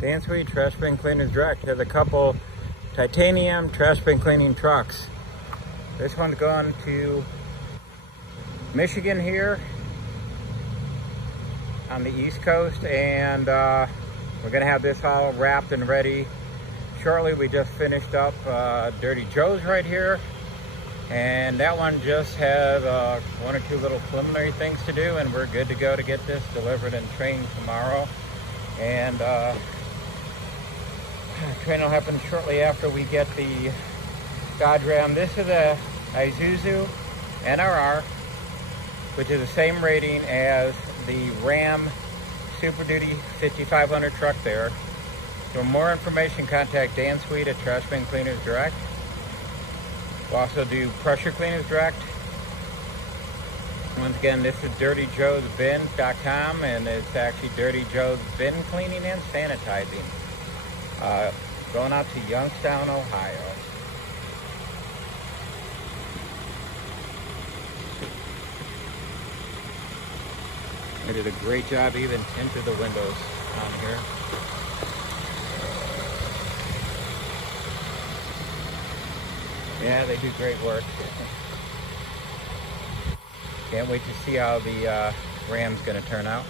Dan Sweet Trash Bin Cleaners Direct has a couple titanium trash bin cleaning trucks. This one's going to Michigan here on the East Coast, and we're gonna have this all wrapped and ready shortly. We just finished up Dirty Joe's right here, and that one just has one or two little preliminary things to do, and we're good to go to get this delivered and trained tomorrow. And training will happen shortly after we get the Dodge Ram. This is a Isuzu NRR, which is the same rating as the Ram Super Duty 5500 truck there. For more information, contact Dan Sweet at Trash Bin Cleaners Direct. We'll also do Pressure Cleaners Direct. Once again, this is DirtyJoesBin.com, and it's actually Dirty Joe's Bin Cleaning and Sanitizing. Going out to Youngstown, Ohio. They did a great job even tinted the windows on here. Yeah, they do great work. Can't wait to see how the Ram's gonna turn out.